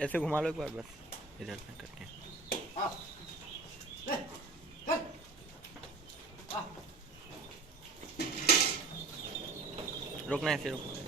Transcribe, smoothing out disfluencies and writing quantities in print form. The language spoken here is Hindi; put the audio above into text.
ऐसे घुमा लो एक बार बस, इधर से करके। रुकना, ऐसे रुकना।